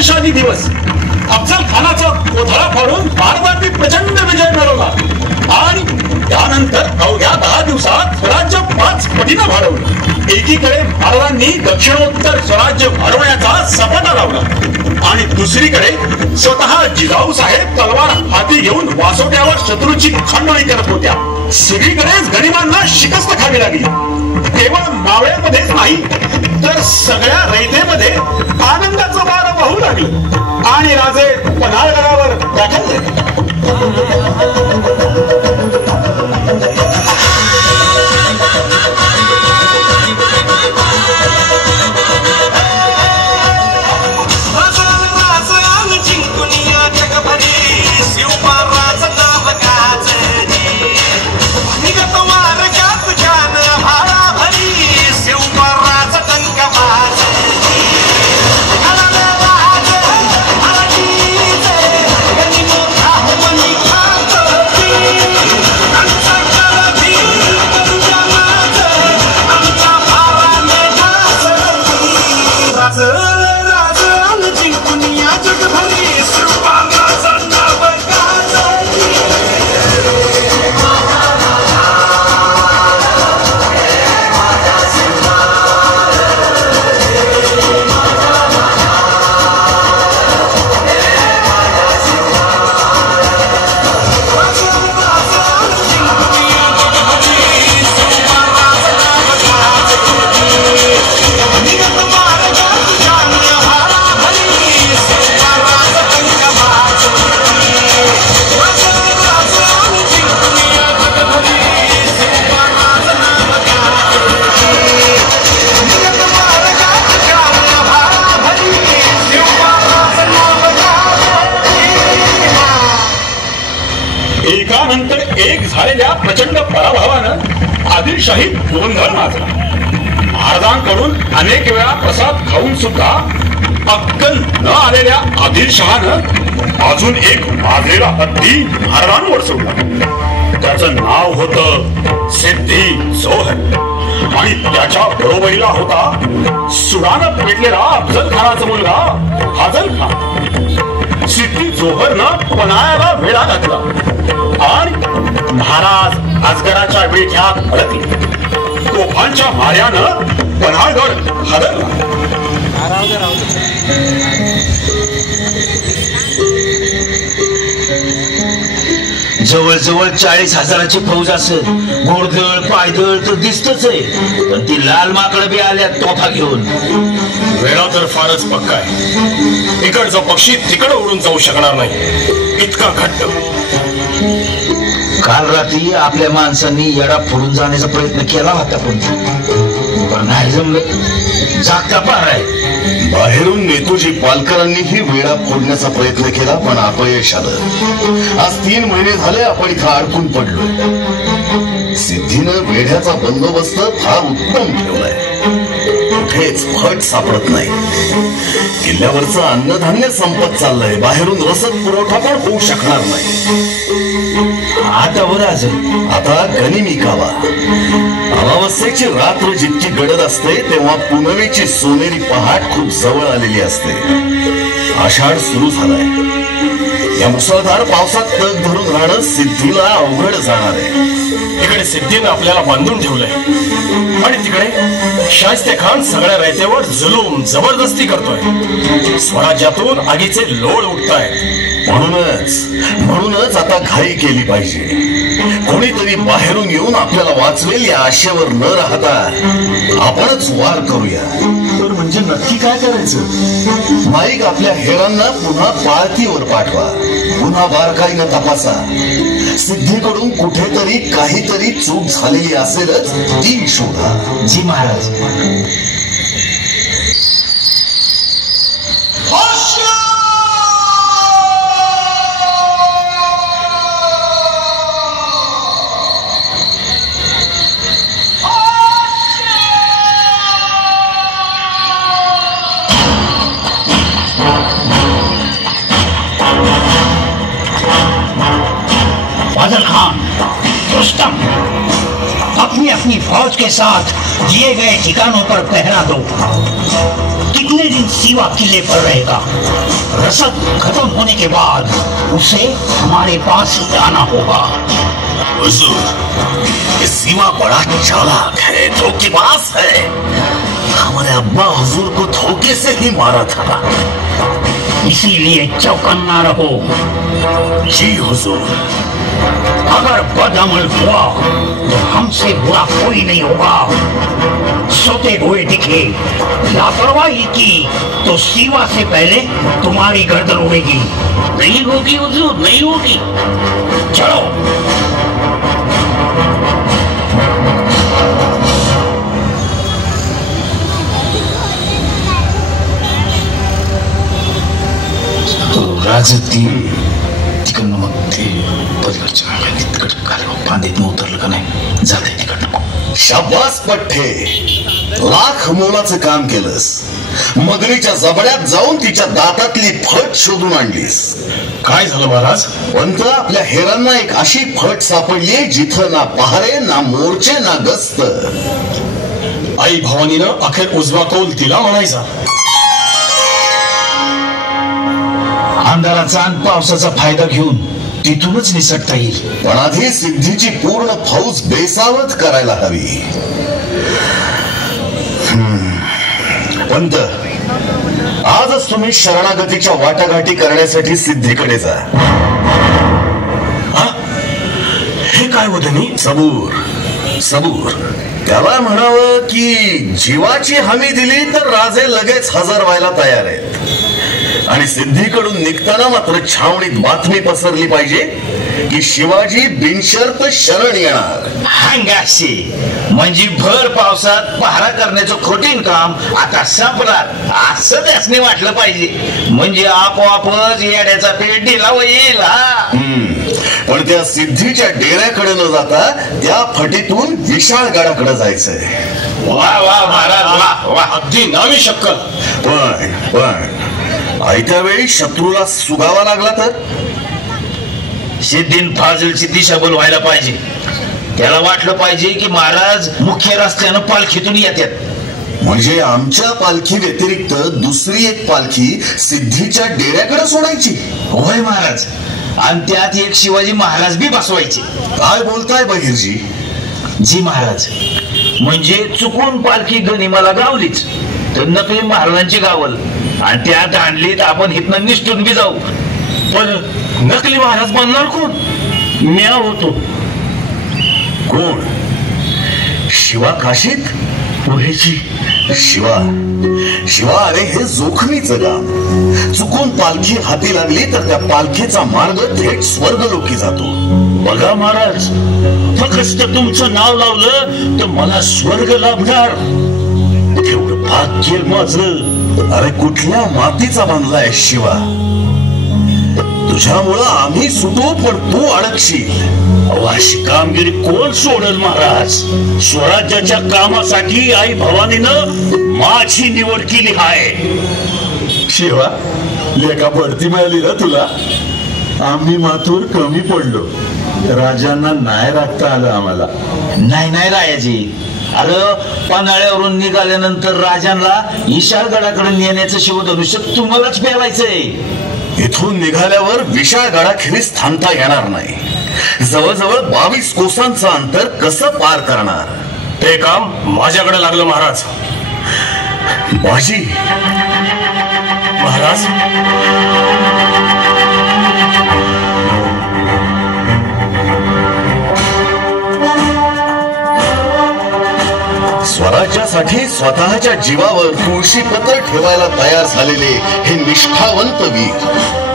भाग्यशाली दिवस. अफजल खानाचा कोथळा फाडून महाराजांनी प्रचंड विजय मिळवला आणि त्यानंतर अवघ्या 10 दिवसात स्वराज्य 5 पटीनं वाढवलं. एकीकडे महाराजांनी दक्षिणोत्तर स्वराज्य वाढवण्याचा सपाटा लावला आणि दुसरीकडे स्वतः जिजाऊ साहेब तलवार हाती घेऊन वासोट्यावर शत्रूची खंडणी करत होत्या. सगळीकडेच गनिमांना शिकस्त खावी लागली. केवळ मावळ्यामध्येच नाही तर सगळ्या रयतेमध्ये आनंदाचं वारं वाहू लागलं आणि राजे पन्हाळगडावर दाखल झाले. एकानंतर एक झालेल्या प्रचंड पराभवानं आदिलशाही गोंधळ माजला. महाराजांकडून अनेक वेळा प्रसाद खाऊन सुद्धा अक्कल न आलेल्या आदिलशहानं अजून एक माजलेला हत्ती महाराजांवर सोडला. त्याचं नाव होतं सिद्धी जोहर आणि त्याच्या बरोबरीला होता सुडानं पेटलेला अफजल खानाचा मुलगा फाजल खान. सिद्धी जोहरनं पन्हाळ्याला वेढा घातला आणि महाराज अजगराच्या वेठ्यात अडकले. तोफांच्या माऱ्यानं पन्हाळगड हादरला. जवळजवळ 40,000ची फौज असेल. घोडदळ पायदळ तर दिसतच आहे, पण ती लाल माकड बी आल्यात तोफा घेऊन. वेळा तर फारच पक्का आहे. इकडचा पक्षी तिकडं उडून जाऊ शकणार नाही, इतका घट्ट. काल रात्री आपल्या माणसांनी येडा फोडून जाण्याचा प्रयत्न केला होता, पण नाही जमलं. जागता पार आहे. बाहेरून नेतोजी पालकरांनीही वेळा फोडण्याचा प्रयत्न केला, पण अपयश आलं. आज 3 महिने झाले आपण इथं अडकून पडलोय. सिद्धीनं वेढ्याचा बंदोबस्त फार उत्तम ठेवलाय. कुठेच फट सापडत नाही. किल्ल्यावरचं अन्नधान्य संपत चाललंय. बाहेरून रसद पुरवठा पण होऊ शकणार नाही. आता वराज आता गनिमी कावा. अमावस्येची रात्र जितकी गडद असते तेव्हा पुनवेची सोनेरी पहाट खूप जवळ आलेली असते. आषाढ सुरू झालाय. या मुसळधार पावसात तग धरून राहणं सिद्धीला अवघड जाणार आहे. इकडे सिद्धीनं आपल्याला बांधून ठेवलंय आणि तिकडे शाहिस्ते खान सगळ्या रयतेवर जुलूम जबरदस्ती करतोय. स्वराज्यातून आगीचे लोळ उठतायत. म्हणूनच आता घाई केली पाहिजे. कोणीतरी बाहेरून येऊन आपल्याला वाचवेल या आशेवर न राहता आपणच वार करूया. तर म्हणजे नक्की काय करायचं? नाईक आपल्या हेरांना पुन्हा पाळतीवर पाठवा. पुन्हा बारकाईनं तपासा. सिद्धीकडून कुठेतरी काहीतरी चूक झालेली असेलच, ती शोधा. जी महाराज. फाजल खान, रुस्तम, अपनी अपनी फौज के साथ दिए गए ठिकानों पर पहरा दो। कितने दिन सीवा किले पर रहेगा? रसद खत्म होने के बाद उसे हमारे पास ही आना होगा। हुजूर, ये सीवा बड़ा चालाक है, धोखेबाज है। हमारे अब्बा हुजूर को धोखे से ही मारा था, इसीलिए चौकन्ना रहो। जी हुजूर। अगर बदअमल हुआ तो हमसे बुरा कोई नहीं होगा। सोते हुए दिखे, लापरवाही की तो सीवा से पहले तुम्हारी गर्दन उड़ेगी। नहीं होगी हुजूर, नहीं होगी। चलो। तो राजती तिकडनं मग ते पलीकडच्या बांधीत उतरलं का नाही, जाते तिकडनं। शाबास पठ्ठे, लाख मोलाचं काम केलंस। मगरीच्या जबड्यात जाऊन तिच्या दातातली फट शोधून आणलीस। काय झालं महाराज? पंत, आपल्या हेरांना एक अशी फट सापडली जिथं ना पहारे, ना मोर्चे, ना गस्त। आई भवानीनं अखेर उजवा कौल तिला म्हणायचा। अंधाराचा आणि पावसाचा फायदा घेऊन तिथूनच निसटता येईल, पण आधी सिद्धीची पूर्ण फौज बेसावत करायला हवी। पंत, आजच तुम्ही शरणागतीच्या वाटाघाटी करण्यासाठी सिद्धीकडे जा। हे काय वदनी? सबूर सबूर, त्याला म्हणावं की जीवाची हमी दिली तर राजे लगेच हजर व्हायला तयार आहेत। आणि सिद्धीकडून निघताना मात्र छावणीत बातमी पसरली पाहिजे की शिवाजी बिनशर्त शरण येणार। हंगाशी म्हणजे भर पावसात पहारा करण्याचं कठीण काम आता संपणार असं त्यासने वाटलं पाहिजे। म्हणजे आपोआपच येड्याचा पेट ढिला होईल। पण त्या सिद्धीच्या डेऱ्याकडे न जाता त्या फटीतून विशाळगडाकडे जायचंय। वा वा महाराज, वा वा, अगदी नावी शक्कल। पण आयत्या वेळी शत्रूला सुगावा लागला तर? सिद्धीन फाजलची दिशाभूल व्हायला पाहिजे। त्याला वाटलं पाहिजे की महाराज मुख्य रस्त्यानं पालखीतून येतात। म्हणजे आमच्या पालखी व्यतिरिक्त दुसरी एक पालखी सिद्धीच्या डेऱ्याकडे सोडायची? होय महाराज, आणि त्यात एक शिवाजी महाराज बी बसवायचे। काय बोलताय बहिर्जी? जी महाराज, म्हणजे चुकून पालखी गनिमाला गावलीच तर नकली महाराजांची गावल आणि त्या दांडलीत आपण हितनं निष्ठून बी जाऊ। पण नकली महाराज बनणार कोण? म्या होतो। कोण? शिवा काशीत? पुढेची शिवा, अरे हे जोखमीचं काम। चुकून पालखी हाती लागली तर त्या पालखीचा मार्ग थेट स्वर्गलोकी जातो। बघा महाराज, फक्त तुमचं नाव लावलं तर मला स्वर्ग लाभणार, तेवढं भाग्य माझं। अरे कुठल्या मातीचा बांधलाय शिवा? तुझ्यामुळं आम्ही सुटू पण तू अडकशील। अशी कामगिरी कोण सोडल महाराज? स्वराज्याच्या कामासाठी आई भवानीनं माझी निवड केली आहे। शिवा, लेखा बढती मिळाली ना तुला? आम्ही माथूर कमी पडलो, राजांना नाही राखता आलं आम्हाला। नाही रायाजी, अरे पन्हाळ्यावरून निघाल्यानंतर राजांना विशाळगडाकडे नेण्याचं शिवधनुष्य तुम्हालाच पेलायचंय। इथून निघाल्यावर विशाळगडाखेरीज थांबता येणार नाही। जवळजवळ 22 कोसांचं अंतर कसं पार करणार? ते काम माझ्याकडे लागलं महाराज। बाजी महाराज, स्वराज्यासाठी स्वतःच्या जीवावर तुळशीपत्र ठेवायला तयार झालेले हे निष्ठावंत वीर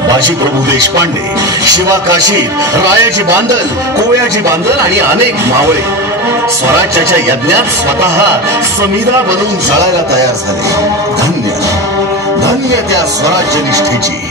बाजी प्रभू देशपांडे, शिवा काशीद, रायाजी बांदल, कोयाजी बांदल आणि अनेक मावळे स्वराज्याच्या यज्ञात स्वतः समिधा बनवून जळायला तयार झाले। धन्य धन्य त्या स्वराज्य निष्ठेची।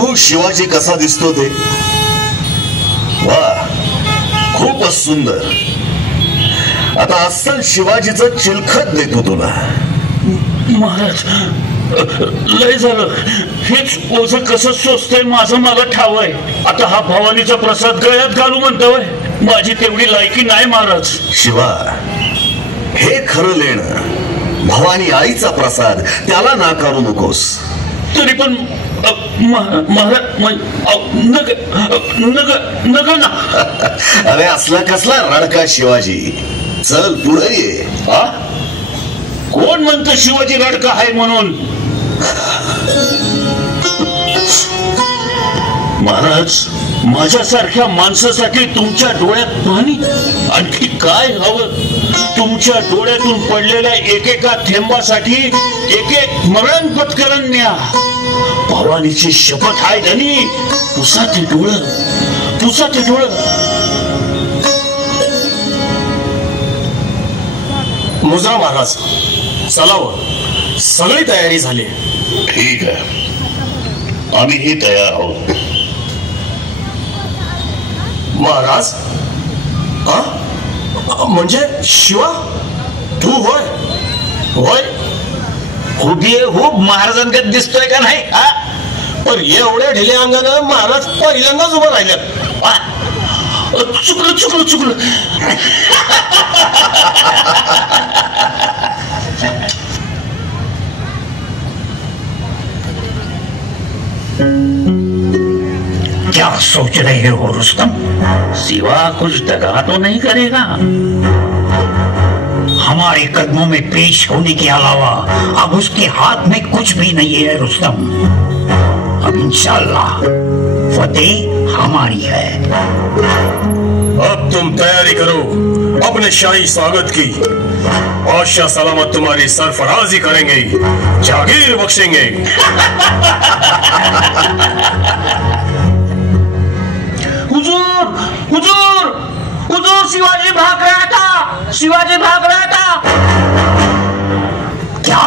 बघू शिवाजी कसा दिसतो ते. वा, खूपच सुंदर. आता अस्सल शिवाजीचं चिलखत देतो तुला. महाराज, लय झालं. हेच ओझं कसं सोचतंय माझं मला ठाव आहे. आता हा भवानीचा प्रसाद गळ्यात घालू म्हणतोय. माझी तेवढी लायकी नाही महाराज. शिवा, हे खरं लेणं भवानी आईचा प्रसाद, त्याला नाकारू नकोस. तरी पण महाराज नग ना. अरे असला कसला रडका शिवाजी. चल पुढे ये. कोण म्हणतं शिवाजी रडका आहे म्हणून? महाराज, माझ्यासारख्या माणसासाठी तुमच्या डोळ्यात पाणी, आणखी काय हवं? तुमच्या डोळ्यातून पडलेल्या एकेका थेंबासाठी एक मरण पत्करण न्या. भवानीची शपथ आहे धनी. पुसा ते डोळं, पुसा ते डोळं. मुजरा महाराज, चलाव. सगळी तयारी झाली. ठीक आहे, आम्हीही तयार आहोत. महाराज, म्हणजे शिवा तू? होय होय, खूप महाराजांगत दिसतोय का नाही? पण एवढ्या ढिल्या अंगानं महाराज पहिल्यांदाच उभं राहिल्यात. चुकलं चुकलं चुकलं. क्या सोच रहे हो रुस्तम? सिवा कुछ दगा तो नहीं करेगा? हमारे कदमों में पेश होने के अलावा अब उसके हाथ में कुछ भी नहीं है रुस्तम. अब इंशाल्लाह फतेह हमारी है. अब तुम तैयारी करो अपने शाही स्वागत की. बादशाह सलामत तुम्हारी सरफराजी करेंगे, जागीर बख्शेंगे. हुजूर, हुजूर, हुजूर, शिवाजी भाग रहा था. शिवाजी भाग रहा था. क्या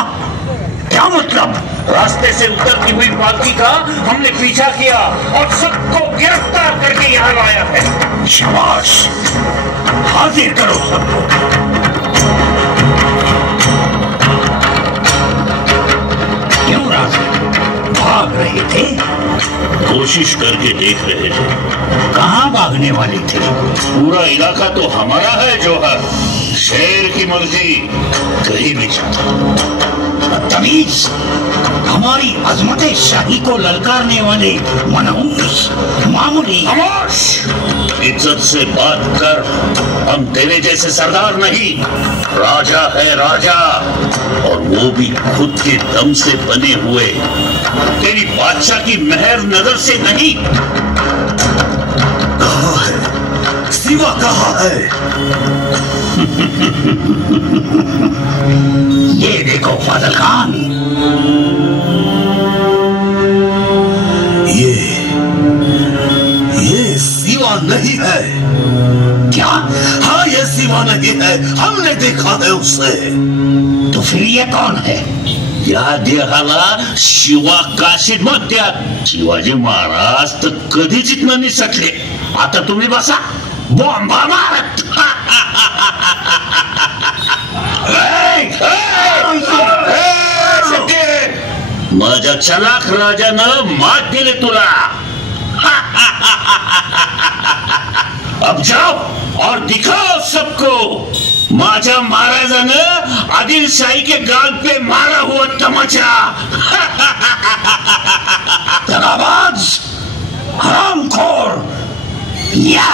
क्या मतलब? रास्ते से उतरती हुई पालकी का हमने पीछा किया और सबको गिरफ्तार करके यहाँ लाया है. शाबाश, हाजिर करो सबको. क्यों राजा भाग रहे थे? कोशिश करके देख रहे थे. कहाँ भागने वाले थे? पूरा इलाका तो हमारा है जोहर. शेर की मर्जी कहीं भी जाता. बदतमीज, हमारी अजमत शाही को ललकारने वाले मनहूस मामूली. खामोश, इज्जत से बात कर. हम तेरे जैसे सरदार नहीं, राजा है राजा, और वो भी खुद के दम से बने हुए. तेरी बादशाह की मेहर नजर से नहीं. कहाँ है सिवा, कहाँ है? ये देखो फादल खान, ये सिवा नहीं है. क्या? हाँ, ये सिवा नहीं है. हमने देखा है उसे. तो फिर ये कौन है? या देहाला शिवा काशीद म्हणतात. शिवाजी महाराज तर कधीच इथनं निसटले. आता तुम्ही बसा बॉम्बा मारत. माझ्या चलाख राजानं मात दिली तुला. अब जाओ और दिखाओ सबको. माझ्या महाराजानं आदिलशाही के गाल पे मारा हुआ तमाचा. दगाबाज, हरामखोर. या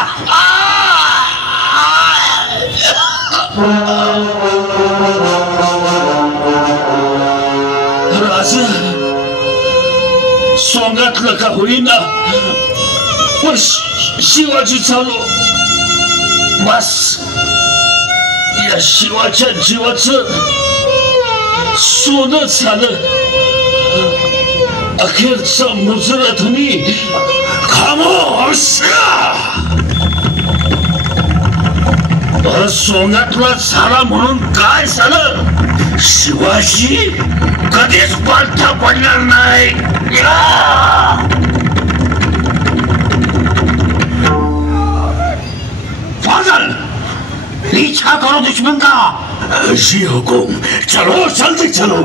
राजा, सोंगातलं का होईना, पण शिवाजी चालू. बस या शिवाच्या जीवाचं सोनं झालं. अखेरचा मुजरा धनी खामोश. सोंगातला झाला म्हणून काय झालं? शिवाजी कधीच पालथा पडणार नाही. बदल, पीछा करो दुश्मन का। जी हुकुम, चलो जल्दी चलो।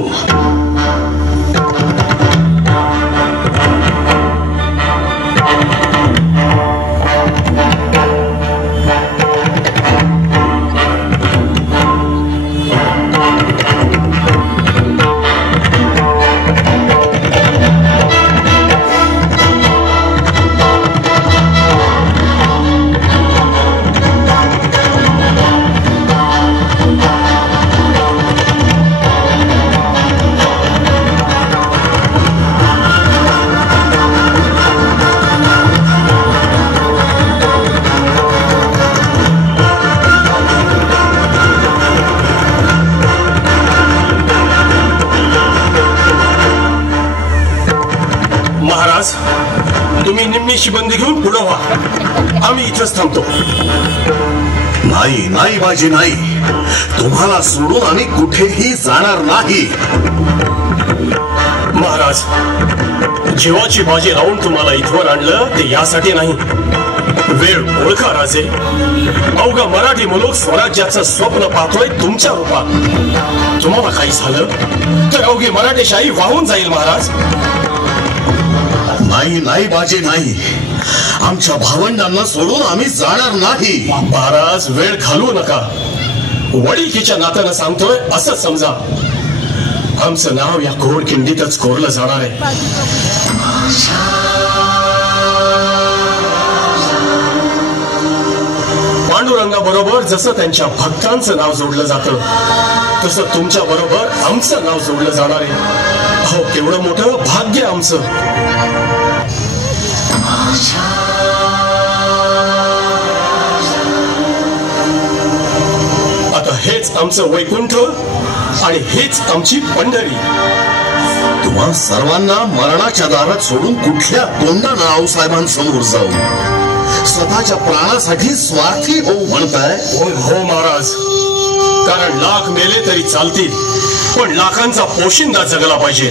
तुम्ही निम्मी शिबंदी घेऊन पुढे व्हा, आम्ही इथंच थांबतो। नाही नाही बाजी नाही, तुम्हाला सोडून आम्ही कुठेही जाणार नाही। महाराज, जीवाची बाजी लावून तुम्हाला इथवर आणलं ते यासाठी नाही। वेळ ओळखा राजे, अवघा मराठी मुलूक स्वराज्याचं स्वप्न पाहतोय तुमच्या रूपात। तुम्हाला काही झालं तर अवघी मराठीशाही वाहून जाईल महाराज। नाही नाही बाजी नाही, आमच्या भावंडांना सोडून आम्ही जाणार नाही। महाराज, वेळ घालवू नका, वडीलकीच्या नात्यानं सांगतोय असं समजा। आमचं नाव या घोड खिंडीतच कोरलं जाणार आहे। पांडुरंगाबरोबर जसं त्यांच्या भक्तांचं नाव जोडलं जातं तसं तुमच्या बरोबर आमचं नाव जोडलं जाणार आहे। हो, केवढं मोठं भाग्य आमचं। आता हेच आमचं वैकुंठ आणि हेच आमची पंढरी। तुम्हा सर्वांना मरणाच्या दारात सोडून कुठल्या तोंडानं आऊसाहेबांसमोर जाऊ? स्वतःच्या प्राणासाठी स्वार्थी होऊ म्हणताय? हो महाराज, कारण लाख मेले तरी चालतील, पण लाखांचा पोशिंदा जगला पाहिजे।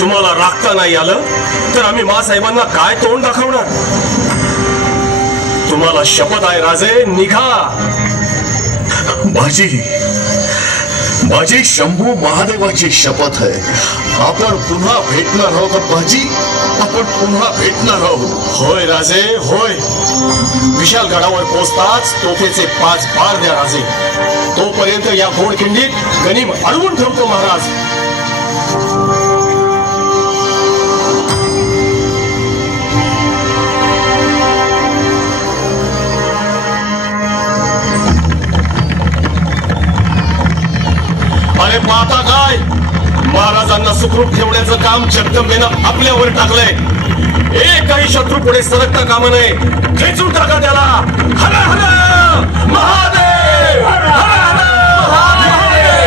तुम्हाला राखता नाही आलं तर आम्ही मासाहेबांना काय तोंड दाखवणार? तुम्हाला शपथ आहे राजे, निघा। बाजी, बाजी, शंभू महादेवाची शपथ आहे, आपण पुन्हा भेटणार आहोत। बाजी, आपण पुन्हा भेटणार आहोत। होय राजे, होय। विशालगडावर पोहोचताच तोफेचे 5 बार द्या राजे। तोपर्यंत या घोडखिंडीत गनिम अडवून ठेवतो महाराज। अरे पाहता काय, महाराजांना सुखरूप ठेवण्याचं काम जगदंबेनं आपल्यावर टाकलंय। एकही शत्रू पुढे सरकता कामा नये, खेचून टाका त्याला। हर हर महादेव, हर हर महादेव।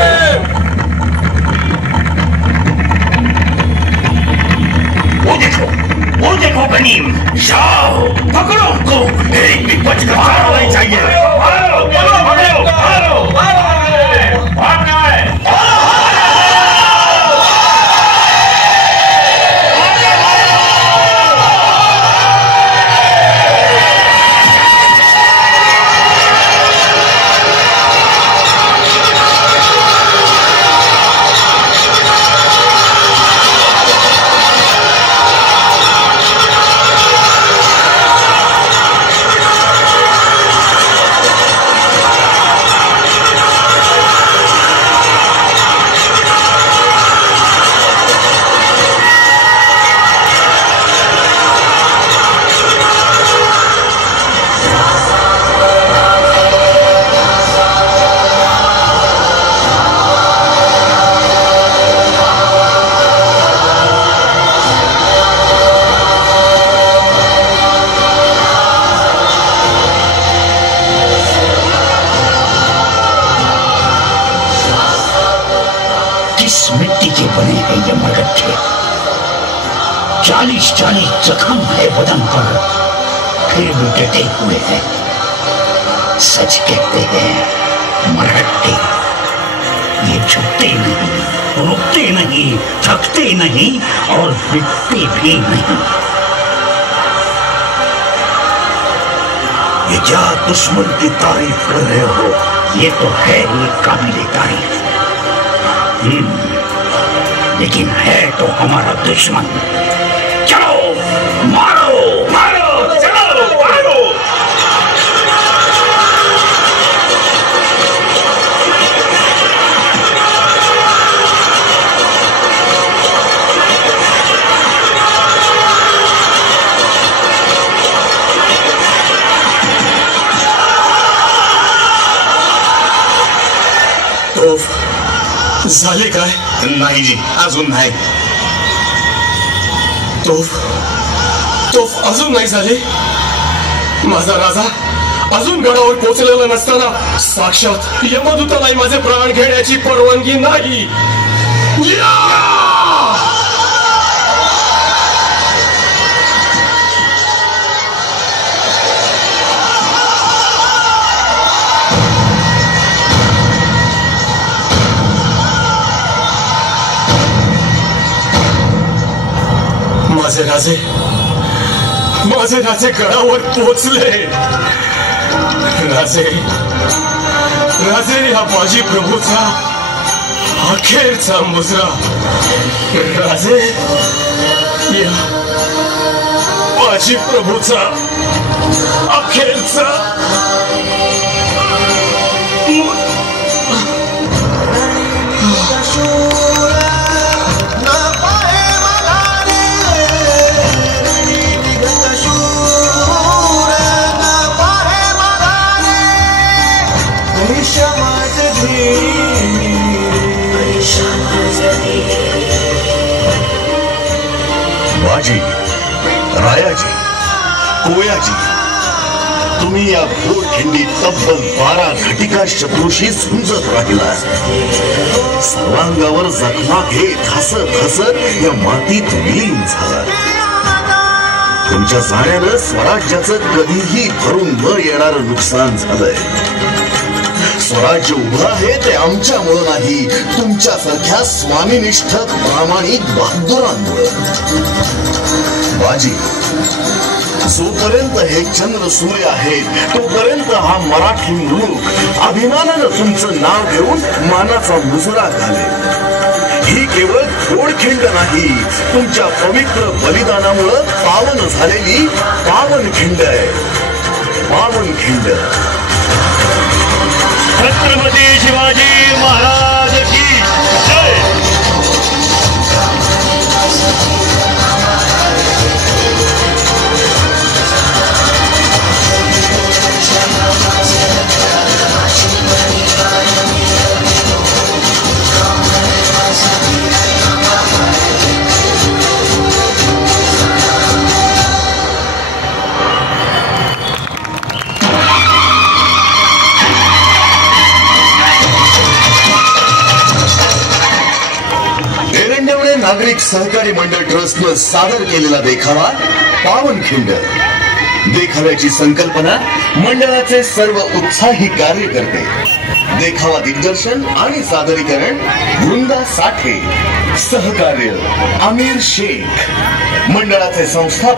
वो देखो गनीम, जाओ पकड़ो उनको, एक भी बचकर जाना नहीं चाहिए। मारो, मारो, मारो, मारो, मारो, भागना है। मिट्टी के बने हैं ये मरगट्ठे, 40-40 जख्म है बदन पर, फिर भी डटे हुए हैं। सच कहते हैं मरगट्टे, ये झुकते नहीं, रुकते नहीं, थकते नहीं और मिटते भी नहीं। ये क्या दुश्मन की तारीफ कर रहे हो? ये तो है ही काबिले तारीफ, लेकिन है तो हमारा दुश्मन। चलो मारो मारो, चलो मारो। झाले काय? नाही जी, अजून नाही. तोफ अजून नाही झाले. माझा राजा अजून गडावर पोहोचलेला नसताना साक्षात यमदूतालाही माझे प्राण घेण्याची परवानगी नाही. माझे राजे गडावर पोहोचले. राजे हा बाजी प्रभूचा अखेरचा मुजरा. राजे या बाजी प्रभूचा अखेरचा बाजी, रायाजी, कोयाजी, तुम्ही या घोर खिंडीत तब्बल 12 घटिका शत्रूशी झुंजत राहिला. सर्वांगावर जखमा घेत हसत हसत या मातीत विलीन झाला. तुमच्या जाण्यानं स्वराज्याचं कधीही भरून न येणारं नुकसान झालंय. स्वराज्य उभं आहे ते आमच्यामुळं नाही, तुमच्यासारख्या स्वामीनिष्ठ प्रामाणिक बहादुरांमुळे. बाजी, जोपर्यंत हे चंद्र सूर्य आहेत तोपर्यंत हा मराठी मुलूक अभिमानानं तुमचं नाव घेऊन मानाचा मुजरा घालेल. ही केवळ खोडखिंड नाही, तुमच्या पवित्र बलिदानामुळं पावन झालेली पावनखिंड आहे. पावनखिंड. छत्रपती शिवाजी महाराज की जय. नागरिक सहकारी मंडळ ट्रस्टनं सादर केलेला देखावा पावनखिंड. देखाव्याची संकल्पना मंडळाचे सर्व उत्साही कार्यकर्ते. देखावा दिग्दर्शन आणि सादरीकरण वृंदा साठे. सहकार्य आमिर शेख. मंडळाचे संस्थापक